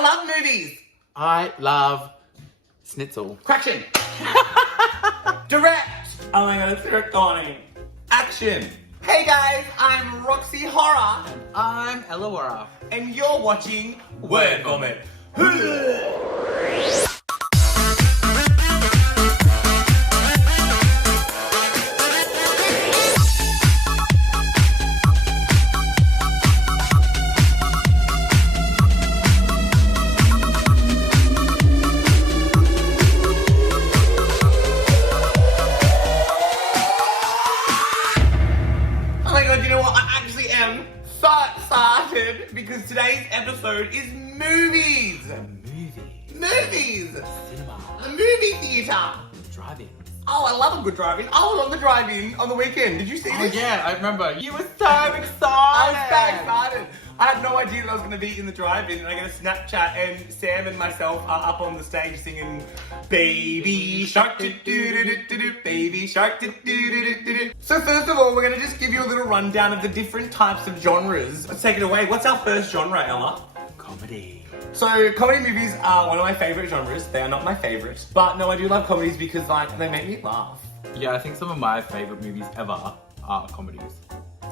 I love movies. I love schnitzel. Correction. Direct. Oh my god, it's recording. Action. Hey guys, I'm Roxee Horror. I'm Ellawarra. And you're watching Word Vomit. Because today's episode is movies. Movies. Cinema. The movie theatre. Driving. Oh, I love a good drive-in. I was on the drive-in on the weekend. Did you see this? Oh yeah, I remember. You were so excited. I was so excited. I had no idea that I was going to be in the drive-in, and I get a Snapchat, and Sam and myself are up on the stage singing Baby Shark do-do-do-do-do-do, Baby Shark do-do-do-do-do. So first of all, we're going to just give you a little rundown of the different types of genres. Let's take it away. What's our first genre, Ella? Comedy. So comedy movies are one of my favourite genres. They are not my favourite, but no, I do love comedies because like they make me laugh. Yeah, I think some of my favourite movies ever are comedies.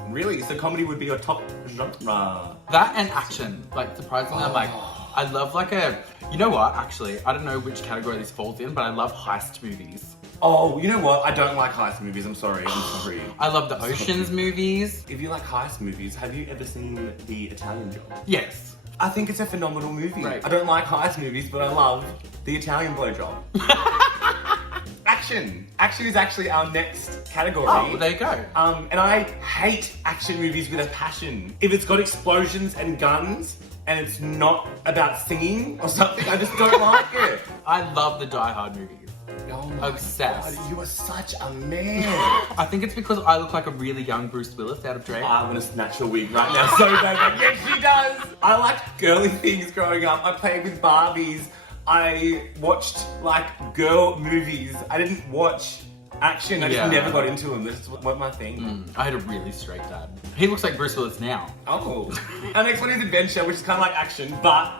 Really? So comedy would be your top genre? That and action. Like, surprisingly, I love like a... You know what, actually? I don't know which category this falls in, but I love heist movies. Oh, you know what? I don't like heist movies. I'm sorry. I love the Oceans movies. If you like heist movies, have you ever seen The Italian Job? Yes. I think it's a phenomenal movie. Right. I don't like heist movies, but I love The Italian Blowjob. Action. Action is actually our next category. Oh, well, there you go. And I hate action movies with a passion. If it's got explosions and guns, and it's not about singing or something, I just don't like it. I love the Die Hard movies. Oh my Obsessed. God, you are such a man. I think it's because I look like a really young Bruce Willis out of Drake. I'm gonna snatch your wig right now so bad. Yes, she does. I liked girly things growing up. I played with Barbies. I watched like girl movies. I didn't watch action. I just never got into them. This wasn't my thing. I had a really straight dad. He looks like Bruce Willis now. Oh. Our next one is adventure, which is kind of like action, but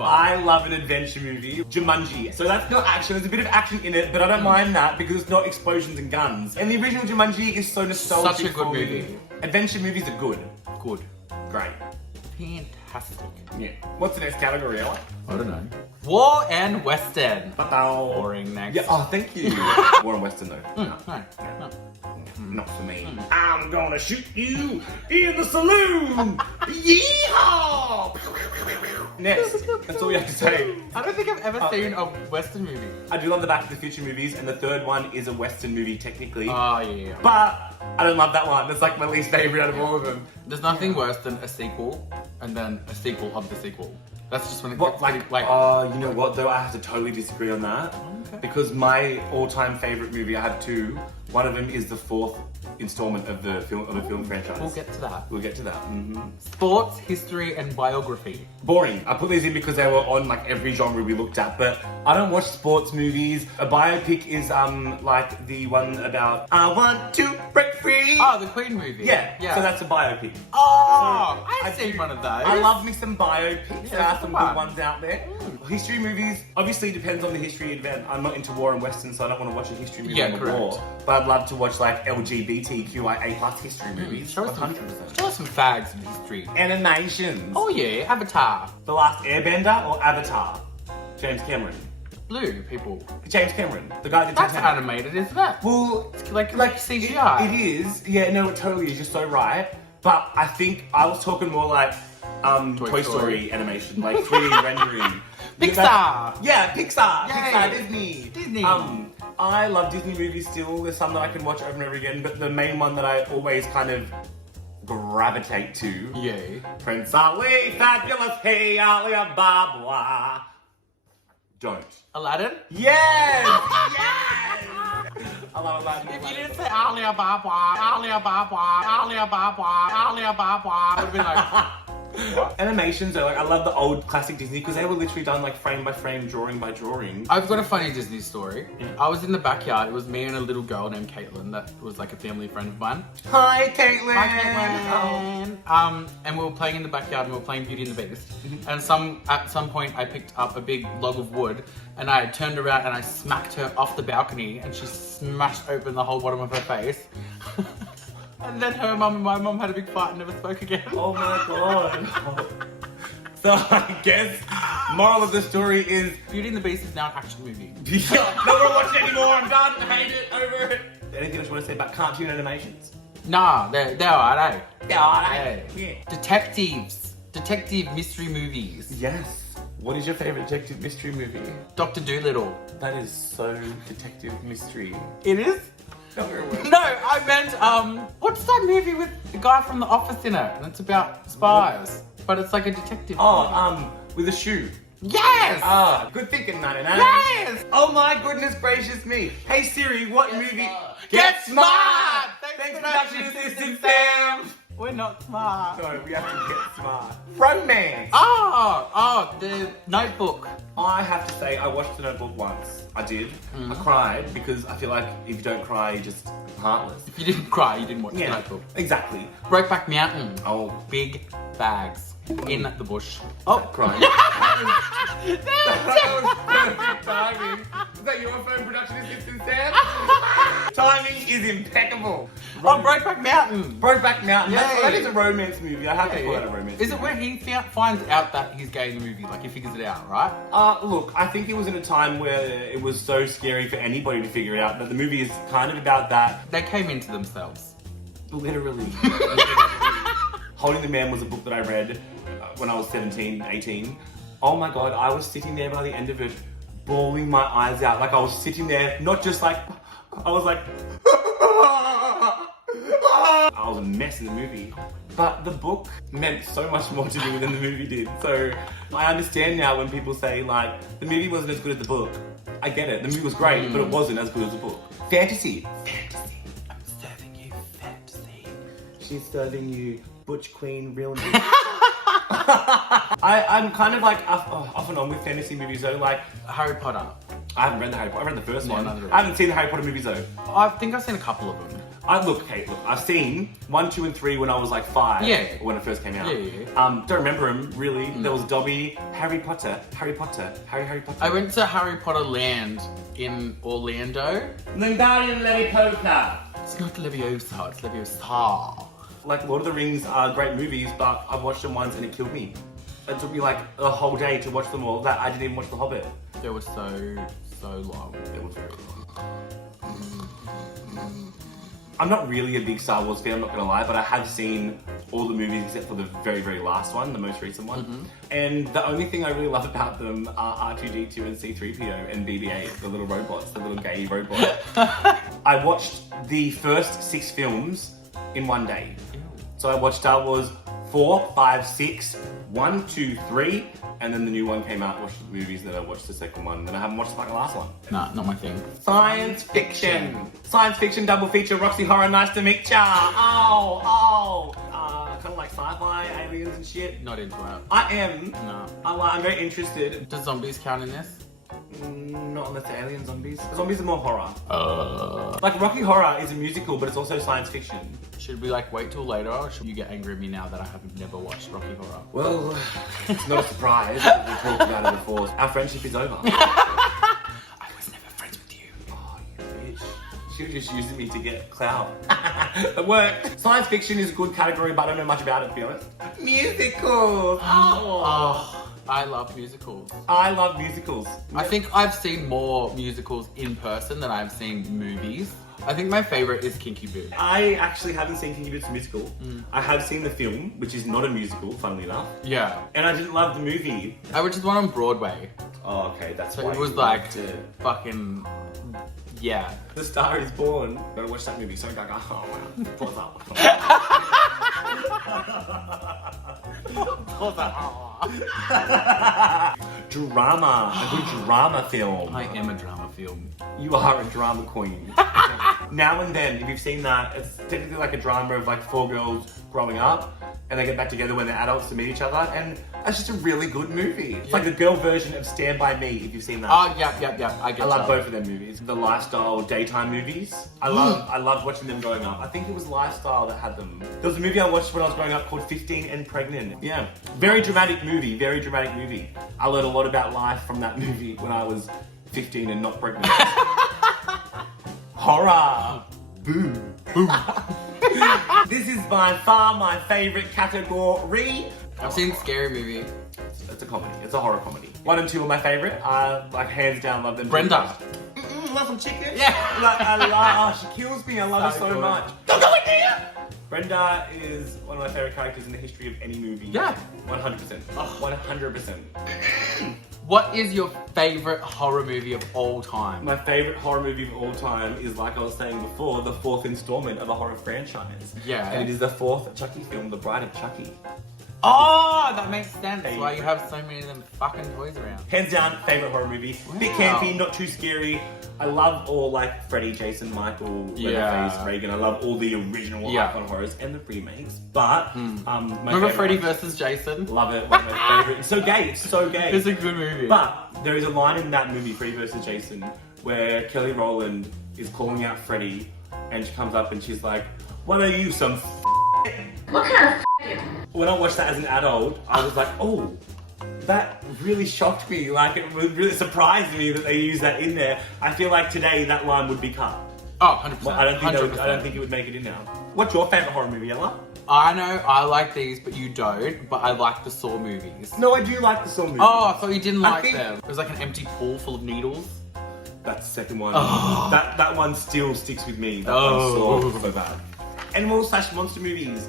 I love an adventure movie. Jumanji. So that's not action. There's a bit of action in it, but I don't mind that because it's not explosions and guns. And the original Jumanji is so nostalgic. Such a good for me. movie. Adventure movies are good. Good. Great. Fantastic. Yeah. What's the next category, Ella? I don't know. War and Western. Boring. Boring next. Yeah. Oh, thank you. War and Western though. No. Not for me. I'm gonna shoot you in the saloon. Yeehaw! Next. That's all we have to say. I don't think I've ever seen a Western movie. I do love the Back to the Future movies, and the third one is a Western movie technically. Oh, yeah. But I don't love that one. That's like my least favorite out of all of them. There's nothing worse than a sequel and then a sequel of the sequel. That's just when it What, gets like, like you know what though? I have to totally disagree on that. Okay. Because my all-time favorite movie, I have two. One of them is the fourth installment of the film franchise. We'll get to that. We'll get to that. Sports, history, and biography. Boring. I put these in because they were on like every genre we looked at, but I don't watch sports movies. A biopic is like the one about I want to break free. Oh, the Queen movie. Yeah. So that's a biopic. Oh, So I've seen one of those. I love me some biopics. There are some fun. good ones out there. History movies, obviously depends on the history event. I'm not into war and western, so I don't want to watch a history movie on the correct. war. But I'd love to watch like LGBTQIA plus history movies. Show us 100%. Show us some fags of history. Animations. Oh yeah, Avatar. The Last Airbender or Avatar? James Cameron. Blue people. James Cameron, the guy that That's Titanic. animated, isn't it? Well, It's like CGI. It is. Yeah, no, it totally is. You're so right. But I think I was talking more like Toy Story animation, like 3D rendering. Pixar. Yeah, Pixar. Yay. Pixar, Disney. I love Disney movies still. There's some that I can watch over and over again, but the main one that I always kind of gravitate to. Yeah. Prince Ali, fabulous, hey, Alibaba. Don't. Aladdin? Yes! Yes! I love Aladdin. If you didn't say Alibaba, Alibaba, Alibaba, Alibaba, I would have been like, What? Animations are like, I love the old classic Disney because they were literally done like frame by frame, drawing by drawing. I've got a funny Disney story. I was in the backyard. It was me and a little girl named Caitlin that was like a family friend of mine. Hi, Caitlin. Hi, Caitlin. And we were playing in the backyard and we were playing Beauty and the Beast. And at some point I picked up a big log of wood and I turned around and I smacked her off the balcony and she smashed open the whole bottom of her face. And then her mum and my mum had a big fight and never spoke again. Oh my god. So I guess moral of the story is Beauty and the Beast is now an action movie. no more watch it anymore. I'm done. I hate it. Over it. Anything else you want to say about cartoon animations? Nah, they're alright, eh? Yeah, alright. Yeah. Detectives. Detective mystery movies. Yes. What is your favorite detective mystery movie? Dr. Dolittle. That is so detective mystery. It is? No, No, I meant, what's that movie with the guy from The Office in it? And it's about spies. But it's like a detective. Oh, with a shoe. Yes! Ah, good thinking, 99. Yes! Oh my goodness gracious me. Hey Siri, what movie? Get smart! Thanks production assistant Sam! We're not smart. No, we have to get smart. Romance! Oh, the Notebook. I have to say, I watched The Notebook once. I did. I cried because I feel like if you don't cry, you're just heartless. If you didn't cry, you didn't watch The Notebook. Exactly. Brokeback Mountain. Oh, Big bags in the bush. oh, crying. That was perfect timing. Is that your phone production assistant, Sam? Timing is impeccable. Oh, Brokeback Mountain. Brokeback Mountain. Yeah. That is a romance movie. I have to call it a romance Is movie. it where he finds out that he's gay in the movie? Like, he figures it out, right? Look, I think it was in a time where it was so scary for anybody to figure it out, but the movie is kind of about that. They came into themselves. Literally. Holding the Man was a book that I read when I was 17, 18. Oh my god, I was sitting there by the end of it, bawling my eyes out. Like I was sitting there, not just like, I was like, I was a mess in the movie. But the book meant so much more to me than the movie did. So I understand now when people say like, the movie wasn't as good as the book. I get it, the movie was great, but it wasn't as good as the book. Fantasy. Fantasy. I'm serving you fantasy. She's serving you butch queen realness. I'm kind of like off and on with fantasy movies though. Like Harry Potter. I haven't read the Harry Potter. I read the first one. neither have I. I haven't seen the Harry Potter movies though. I think I've seen a couple of them. Look, I've seen 1, 2, and 3 when I was like 5. Yeah. When it first came out. Yeah. Don't remember them really. There was Dobby, Harry Potter, Harry Potter. I went to Harry Potter Land in Orlando. Wingardium Leviosa. It's not Leviosa, it's Leviosa. Like Lord of the Rings are great movies, but I've watched them once and it killed me. It took me like a whole day to watch them all. That I didn't even watch The Hobbit. They were so long. It was very long. I'm not really a big Star Wars fan, I'm not gonna lie, but I have seen all the movies except for the very, very last one, the most recent one. And the only thing I really love about them are R2-D2 and C-3PO and BB-8, the little robots, the little gay robot. I watched the first 6 films in one day. So I watched Star Wars 4, 5, 6, 1, 2, 3, and then the new one came out. I watched the movies, then I watched the second one, then I haven't watched like the last one. Nah, not my thing. Science fiction. Science fiction double feature, Roxee Horror, nice to meet ya. Kind of like sci-fi, aliens and shit. Not into it. I am. No. I'm very interested. Does zombies count in this? Not unless they're alien zombies. Zombies are more horror. Like Roxee Horror is a musical, but it's also science fiction. Should we like wait till later, or should you get angry at me now that I have never watched Roxee Horror? Well, it's not a surprise. We talked about it before. Our friendship is over. I was never friends with you. Oh, you bitch. She was just using me to get clout. It worked. Science fiction is a good category, but I don't know much about it, to be honest. Musicals. I love musicals. I love musicals. I think I've seen more musicals in person than I've seen movies. I think my favorite is Kinky Boo. I actually haven't seen Kinky Boots musical. I have seen the film, which is not a musical, funnily enough. Yeah. And I didn't love the movie. I went to the one on Broadway. Oh, okay, that's So why it was you like loved it. fucking, yeah. The Star is Born. Gotta watch that movie. So gaga. Oh wow. Pause up. Drama. A good drama film. I am a drama film. You are a drama queen. Now and then, if you've seen that, it's technically like a drama of like 4 girls growing up, and they get back together when they're adults to meet each other, and it's just a really good movie. It's like the girl version of Stand By Me, if you've seen that. Oh, yeah. I love both of them movies. The lifestyle daytime movies. I loved watching them growing up. I think it was Lifestyle that had them. There was a movie I watched when I was growing up called 15 and Pregnant. Yeah. Very dramatic movie. I learned a lot about life from that movie when I was 15 and not pregnant. Horror. Boo. Boo. This is by far my favorite category. I've seen Scary Movie. It's a comedy. It's a horror comedy. 1 and 2 are my favorite. I hands down love them. Brenda. Love some chicken. Yeah. She kills me. I love her so much. Don't go in there. Brenda is one of my favorite characters in the history of any movie. Yeah. 100%. 100%. What is your favorite horror movie of all time? My favorite horror movie of all time is, like I was saying before, the 4th installment of a horror franchise. Yeah. And it is the 4th Chucky film, The Bride of Chucky. Oh, that makes sense. That's why you have so many of them fucking toys around. Hands down, favorite horror movie. Wow. Bit campy, not too scary. I love all like Freddy, Jason, Michael, Leatherface, Reagan. I love all the original icon horrors and the remakes. But remember Freddy versus Jason? Love it. One of my favorite. It's so gay. It's so gay. It's a good movie. But there is a line in that movie, Freddy versus Jason, where Kelly Rowland is calling out Freddy, and she comes up and she's like, "What are you, some?" What kind of When I watched that as an adult, I was like, oh, that really shocked me. Like, it really surprised me that they used that in there. I feel like today that line would be cut. Oh, 100%. Well, I don't think it would make it in now. What's your favourite horror movie, Ella? I know I like these, but you don't. But I like the Saw movies. No, I do like the Saw movies. Oh, I thought you didn't like them. It was like an empty pool full of needles. That's the second one. Oh. That one still sticks with me. That one Saw so bad. Animal/monster movies.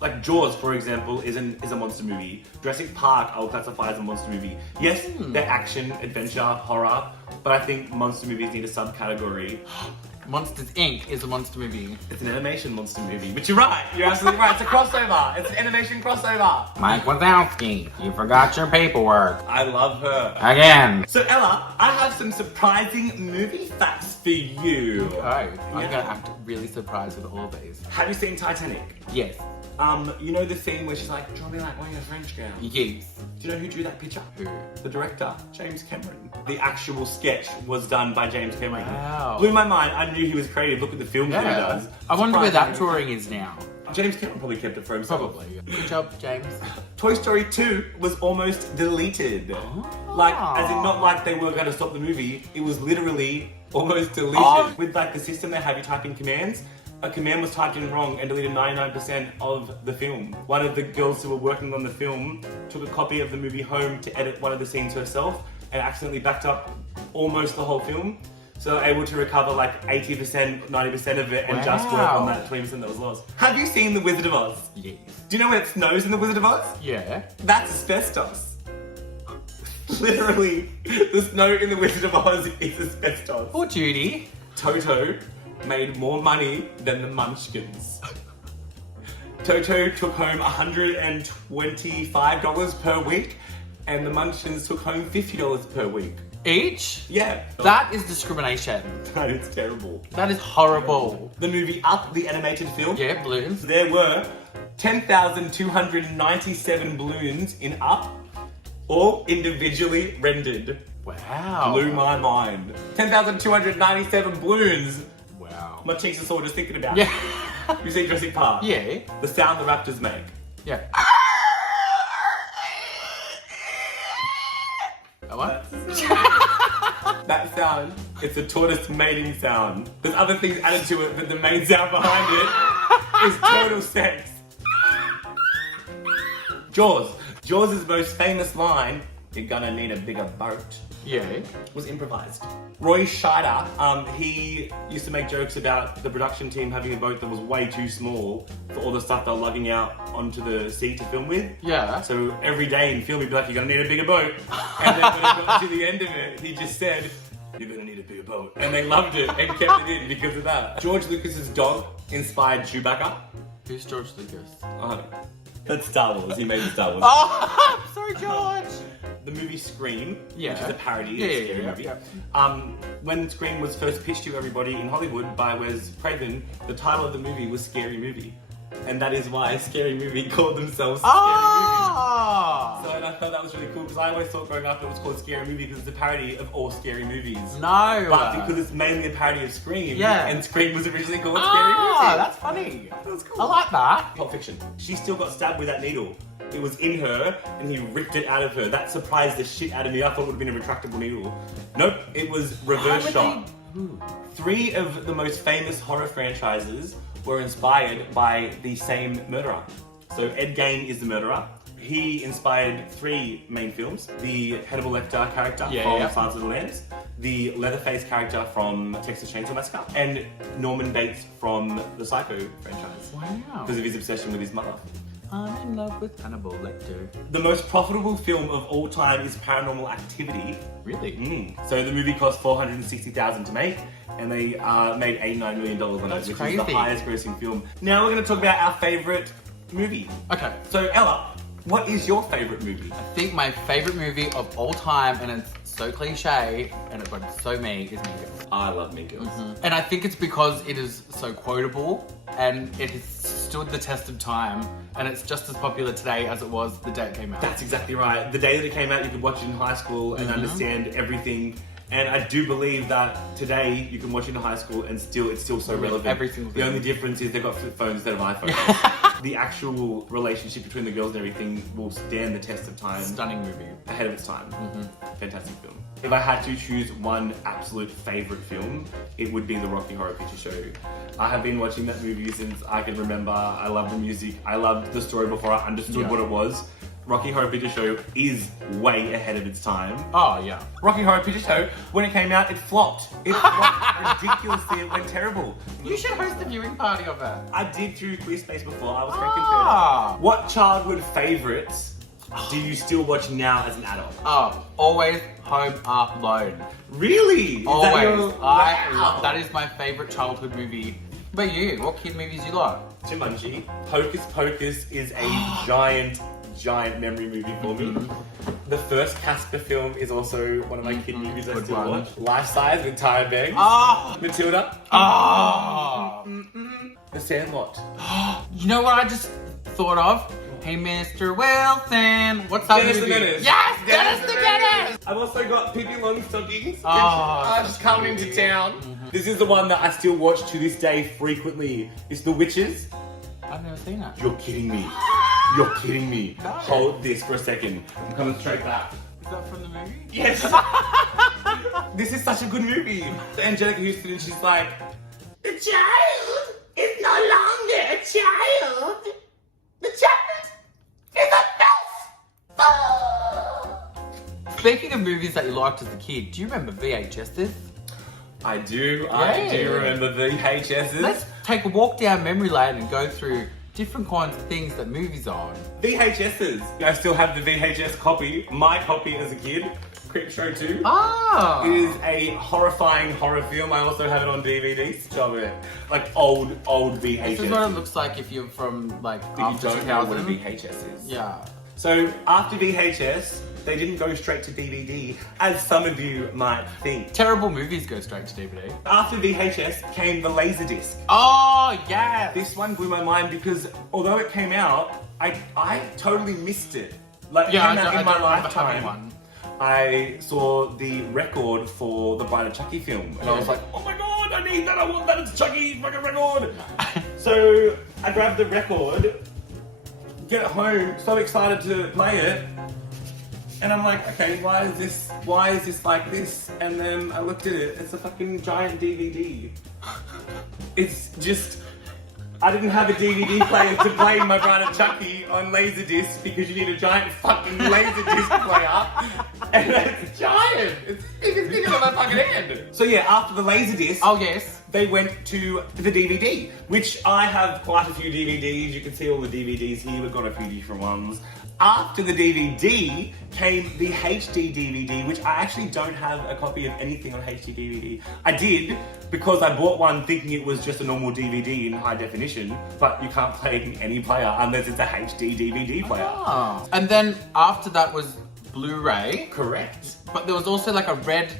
Like Jaws, for example, is a monster movie. Jurassic Park, I would classify as a monster movie. Yes, they're action, adventure, horror, but I think monster movies need a subcategory. Monsters Inc. is a monster movie. It's an animation monster movie, but you're right. You're absolutely right. It's a crossover. It's an animation crossover. Mike Wazowski, you forgot your paperwork. I love her. Again. So Ella, I have some surprising movie facts for you. Oh, I'm gonna act really surprised with all of these. Have you seen Titanic? Yes. You know the scene where she's like, draw me like one of your French girls? Yes. Do you know who drew that picture? Who? The director, James Cameron. The actual sketch was done by James Cameron. Wow. Blew my mind. I knew he was creative. Look at the films that he does. I wonder where that Surprisingly. drawing is now. James Cameron probably kept it for himself. Probably. Good job, James. Toy Story 2 was almost deleted. Like, as in not like they were going to stop the movie. It was literally almost deleted. With like the system they have you type in commands, a command was typed in wrong and deleted 99% of the film. One of the girls who were working on the film took a copy of the movie home to edit one of the scenes herself and accidentally backed up almost the whole film. So they're able to recover like 80%, 90% of it and just work on that 20% that was lost. Have you seen The Wizard of Oz? Yes. Do you know where it snows in The Wizard of Oz? Yeah. That's asbestos. Literally, the snow in The Wizard of Oz is asbestos. Poor Judy. Toto made more money than the Munchkins. Toto took home $125 per week, and the Munchkins took home $50 per week. Each? Yeah. That is discrimination. That is terrible. That is horrible. The movie Up, the animated film, Yeah, balloons. there were 10,297 balloons in Up, all individually rendered. Wow. Blew my mind. 10,297 balloons. Wow. My cheeks are sore just thinking about Yeah. it. You see Jurassic Park? Yeah. The sound the raptors make. Yeah. That one? That sound, it's a tortoise mating sound. There's other things added to it, but the main sound behind it is total sex. Jaws. Jaws' most famous line, "You're gonna need a bigger boat," Yeah. was improvised. Roy Scheider, he used to make jokes about the production team having a boat that was way too small for all the stuff they're lugging out onto the sea to film with. Yeah. So every day in film he'd be like, "You're gonna need a bigger boat." And then when it got to the end of it, he just said, "You're gonna need a bigger boat." And they loved it and kept it in because of that. George Lucas's dog inspired Chewbacca. Who's George Lucas? That's Star Wars. He made Star Wars. Oh, sorry, George. The movie Scream, Yeah. which is a parody, Yeah, of a yeah, scary yeah, movie. yeah. When Scream was first pitched to everybody in Hollywood by Wes Craven, the title of the movie was Scary Movie. and that is why Scary Movie called themselves Scary Movie. Oh! So, and I thought that was really cool because I always thought growing up it was called Scary Movie because it's a parody of all scary movies. No! But because it's mainly a parody of Scream, Yeah. and Scream was originally called Scary Movie. That's funny. That's cool. I like that. Pulp Fiction. She still got stabbed with that needle. It was in her, and he ripped it out of her. That surprised the shit out of me. I thought it would have been a retractable needle. Nope, it was reverse shot. 3 of the most famous horror franchises were inspired by the same murderer. So Ed Gein is the murderer. He inspired 3 main films. The Hannibal Lecter character from Silence of the Lambs, the Leatherface character from Texas Chainsaw Massacre, and Norman Bates from the Psycho franchise. Wow. Because of his obsession with his mother. I'm in love with Hannibal Lecter. The most profitable film of all time is Paranormal Activity. Really? So the movie cost $460,000 to make, and they made $89 million on That's it, which crazy. is the highest grossing film. Now we're going to talk about our favourite movie. Okay. So Ella, what is your favourite movie? I think my favorite movie of all time, and it's so cliche, but it's so me, is Mean Girls. I love Mean Girls. And I think it's because it is so quotable, and it has stood the test of time, and it's just as popular today as it was the day it came out. That's exactly right. The day that it came out, you could watch it in high school and understand everything. And I do believe that today you can watch it in high school and it's still so relevant. Every single The thing. only difference is they've got flip phones instead of iPhones. The actual relationship between the girls and everything will stand the test of time. Stunning movie. Ahead of its time. Fantastic film. If I had to choose one absolute favourite film, it would be the Roxee Horror Picture Show. I have been watching that movie since I can remember. I love the music. I loved the story before I understood what it was. Roxee Horror Picture Show is way ahead of its time. Oh, yeah. Roxee Horror Picture Show, when it came out, it flopped. It flopped ridiculously. It went terrible. You should host a viewing party of it. I did through QuizSpace before. I was very Ah. concerned. What childhood favourites do you still watch now as an adult? Oh, always Home Alone. Really? Is Always. that your- Wow. That is my favourite childhood movie. What about you? What kid movies you like? Jumanji. Hocus Pocus is a giant memory movie for me. The first Casper film is also one of my kid movies I Good still one. watch. Life Size with Tyra Banks. Oh! Matilda. Oh! The Sandlot. You know what I just thought of? Hey, Mr. Wilson. What's that Dennis the movie? Menace. Yes, Dennis Dennis the the Menace. I've also got Pippi Longstockings. Oh, She's coming into town. This is the one that I still watch to this day frequently. It's The Witches. I've never seen it. You're kidding me. You're kidding me. No. Hold this for a second. I'm coming straight back. Is that from the movie? Yes. This is such a good movie. Angelica Houston, and she's like, the child is no longer a child. The child is a mouse. Speaking of movies that you liked as a kid, do you remember VHSs? I do. I Yeah. do remember the VHSs. Let's take a walk down memory lane and go through different kinds of things that movies are on. VHSs. I still have the VHS copy. My copy as a kid. Creepshow 2. Ah! It is a horrifying horror film. I also have it on DVD. Stop it. Like old VHS. This is what it looks like if you're from like But you after don't know what a 2000. VHS is. Yeah. So after VHS, they didn't go straight to DVD, as some of you might think. Terrible movies go straight to DVD. After VHS came the Laserdisc. Oh, yes! This one blew my mind because although it came out, I totally missed it. Like it Yeah, came out in my don't remember having lifetime. one. I saw the record for the Bride of Chucky film, and I was like, oh my god, I need that, I want that, it's Chucky's fucking record. So I grabbed the record, get it home, so excited to play it, and I'm like, okay, why is this like this? And then I looked at it, it's a fucking giant DVD. It's just, I didn't have a DVD player to play my Bride of Chucky on Laserdisc because you need a giant fucking Laserdisc player. And it's giant. It's bigger than my fucking hand. So yeah, after the Laserdisc, Oh, yes. they went to the DVD, which I have quite a few DVDs. You can see all the DVDs here. We've got a few different ones. After the DVD came the HD DVD, which I actually don't have a copy of anything on HD DVD. I did because I bought one thinking it was just a normal DVD in high definition, but you can't play it in any player unless it's a HD DVD player. Oh. And then after that was Blu-ray, Correct. but there was also like a red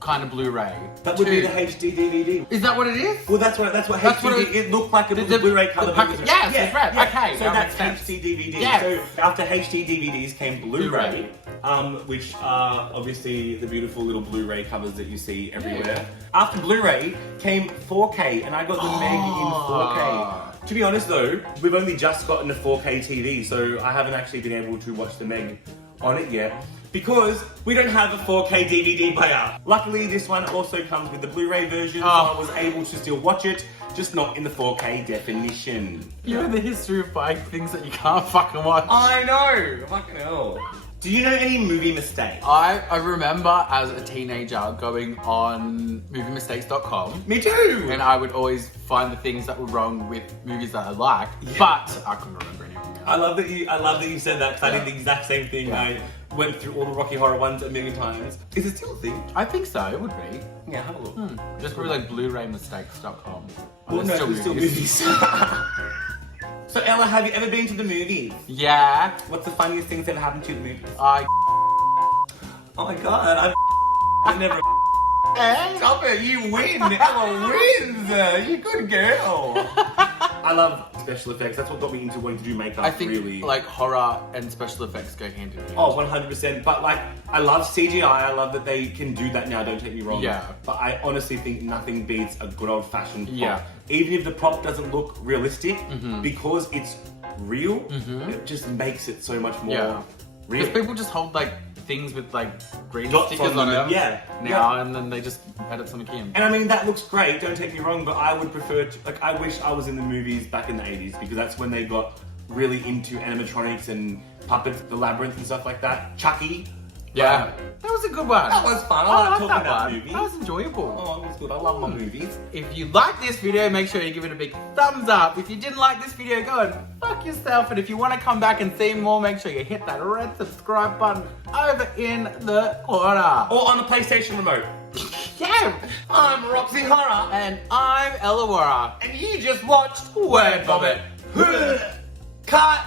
kind of Blu-ray. That would be the HD DVD. Is that what it is? Well, that's what That's HD. what It looked like it was the a Blu-ray cover. Yes, it's red. Okay, so that that's makes sense. HD DVD. Yes. So after HD DVDs came Blu-ray, Blu-ray. which are obviously the beautiful little Blu-ray covers that you see everywhere. After Blu-ray came 4K, and I got the Meg in 4K. To be honest though, we've only just gotten a 4K TV, so I haven't actually been able to watch the Meg on it yet. Because we don't have a 4K DVD player. Luckily, this one also comes with the Blu-ray version, so I was able to still watch it, just not in the 4K definition. You know the history of buying things that you can't fucking watch. I know! Fucking hell. Do you know any movie mistakes? I remember as a teenager going on moviemistakes.com. Me too! And I would always find the things that were wrong with movies that I like, but I couldn't remember any of them. I love that you said that, because I did the exact same thing. I went through all the Roxee Horror ones a million times. Is it still a thing? I think so, it would be. Yeah, have a look. Just probably like blueraymistakes.com. Well, no, there's still movies. So Ella, have you ever been to the movies? Yeah. What's the funniest things that happened to you at the movies? I Oh my god, I never. Stop it, you win! Ella wins! You good girl! I love special effects. That's what got me into wanting to do makeup. I think really. like horror and special effects go hand in hand. Oh, 100%. But like, I love CGI. I love that they can do that now. Don't take me wrong. Yeah. But I honestly think nothing beats a good old-fashioned prop. Yeah. Even if the prop doesn't look realistic, because it's real, it just makes it so much more real. Because people just hold like things with like green Dots stickers on on them, them. yeah. And then they just edit something in. And I mean, that looks great, don't take me wrong, but I would prefer to, like, I wish I was in the movies back in the 80s, because that's when they got really into animatronics and puppets, the Labyrinth and stuff like that. Chucky. Yeah. That was a good one. That was fun. I like talking that about one. movies. That was enjoyable. Oh, that's good. I love my movies. If you like this video, make sure you give it a big thumbs up. If you didn't like this video, go and fuck yourself. And if you want to come back and see more, make sure you hit that red subscribe button over in the corner. Or on the PlayStation remote. Yeah. I'm Roxee Horror. And I'm Ellawarra. And you just watched Word Vomit. Cut.